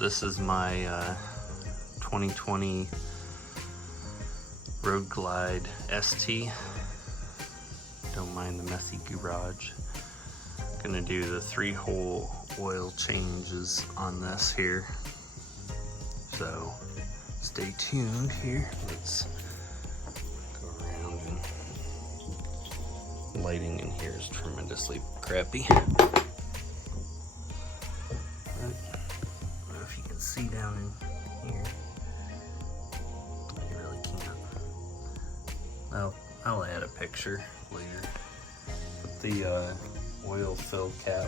This is my 2020 Road Glide ST. Don't mind the messy garage. Gonna do the 3-hole oil changes on this here. So stay tuned here. Let's go around, and lighting in here is tremendously crappy. See down in here. I really can't. Well, I'll add a picture later. But the oil fill cap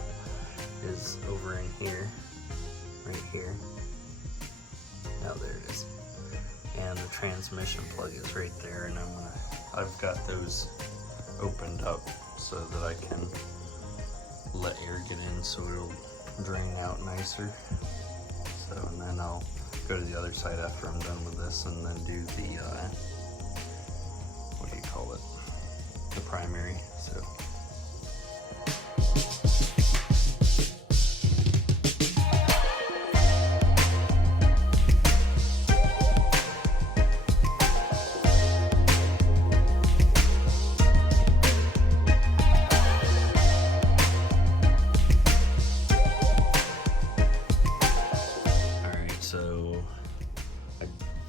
is over in here, right here. Now there it is. And the transmission plug is right there, and I've got those opened up so that I can let air get in so it'll drain out nicer. And then I'll go to the other side after I'm done with this, and then do the what do you call it? The primary. So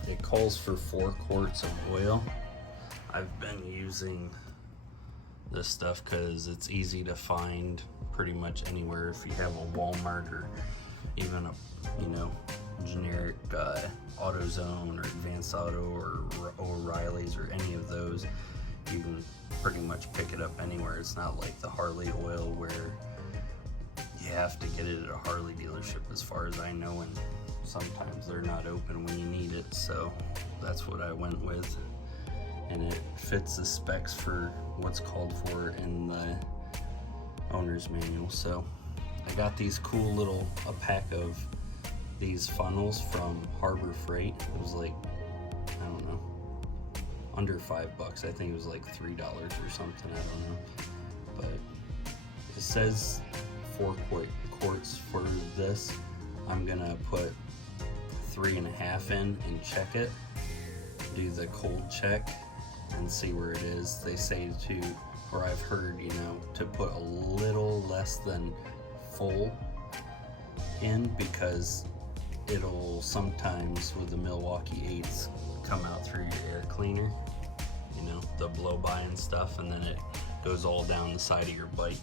it calls for 4 quarts of oil. I've been using this stuff because it's easy to find pretty much anywhere. If you have a Walmart or even a generic AutoZone or Advanced Auto or O'Reilly's or any of those, you can pretty much pick it up anywhere. It's not like the Harley oil where you have to get it at a Harley dealership, as far as I know, and sometimes they're not open when you need it. So that's what I went with, and it fits the specs for what's called for in the owner's manual. So I got these cool little, a pack of these funnels from Harbor Freight. It was like, I don't know, under $5. I think it was like $3 or something, I don't know. But it says 4 quarts for this. I'm gonna put 3.5 in and check it, do the cold check and see where it is. They say to, or I've heard, to put a little less than full in, because it'll sometimes with the Milwaukee 8s come out through your air cleaner, the blow by and stuff, and then it goes all down the side of your bike.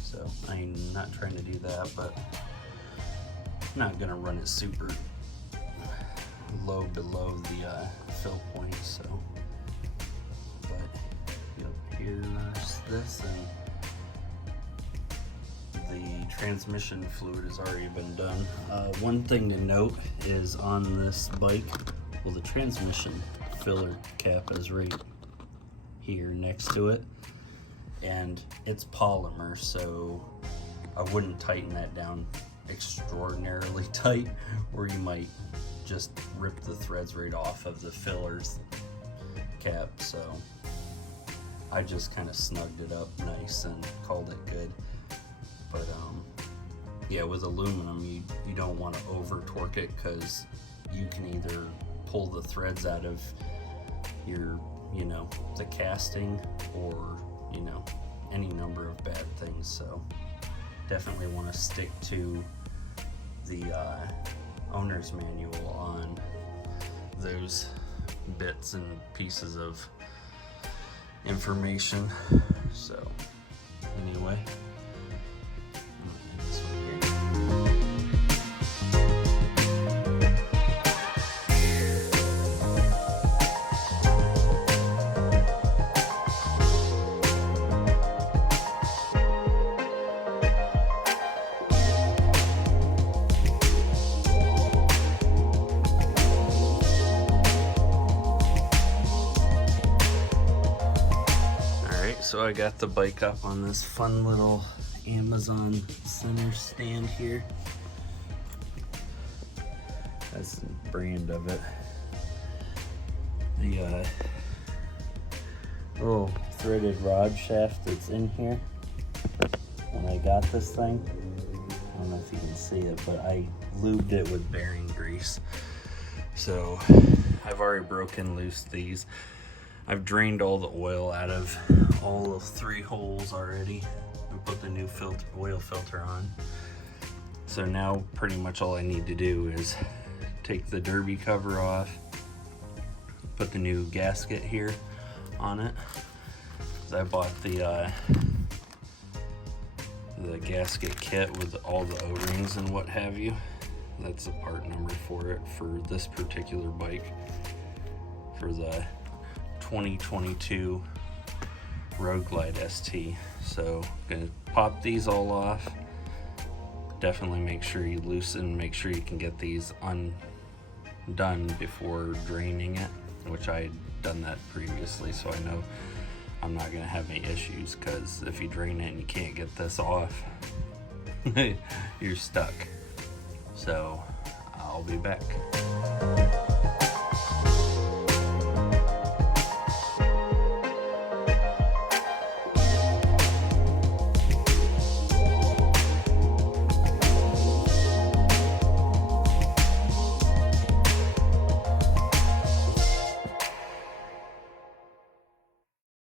So I'm not trying to do that, but I'm not gonna run it super low below the fill point. So, but here's this, and the transmission fluid has already been done. One thing to note is on this bike, well, the transmission filler cap is right here next to it, and it's polymer, so I wouldn't tighten that down extraordinarily tight, or you might just rip the threads right off of the filler's cap. So I just kind of snugged it up nice and called it good. But yeah, with aluminum you don't want to over torque it, because you can either pull the threads out of your the casting, or any number of bad things. So definitely want to stick to the owner's manual on those bits and pieces of information. So anyway, this one here. So I got the bike up on this fun little Amazon center stand here. That's the brand of it. The little threaded rod shaft that's in here when I got this thing. don't know if you can see it, but I lubed it with bearing grease. So I've already broken loose these. I've drained all the oil out of all of 3 holes already and put the new oil filter on. So now pretty much all I need to do is take the derby cover off, put the new gasket here on it. I bought the gasket kit with all the O-rings and what have you. That's the part number for it for this particular bike, for the 2022 Road Glide ST. So I'm gonna pop these all off. Definitely make sure you loosen, make sure you can get these undone before draining it, which I had done that previously, so I know I'm not gonna have any issues, because if you drain it and you can't get this off, you're stuck. So I'll be back.